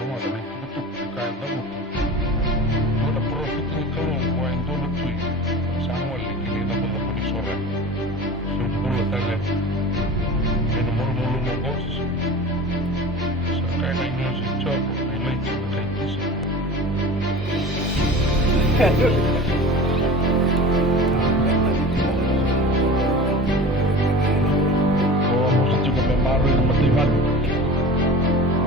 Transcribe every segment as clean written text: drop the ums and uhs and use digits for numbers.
rumah dan itu kayak tahu wala profit ni kalau gua itu lebih sama ini nama nama di sore sebelum tanya ini mulu mongos saya ini si cok ini kayak gitu oh mesti juga memang yang matiman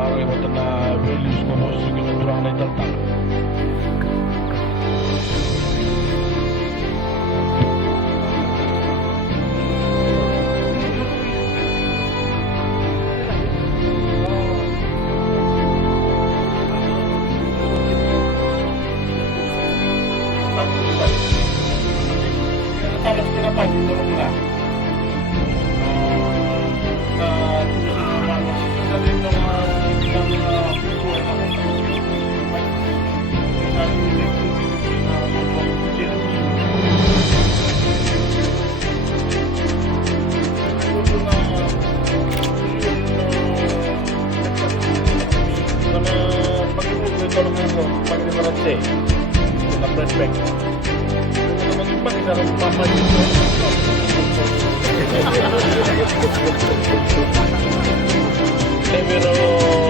maro yang na values ko mo sige na durang na italtak pero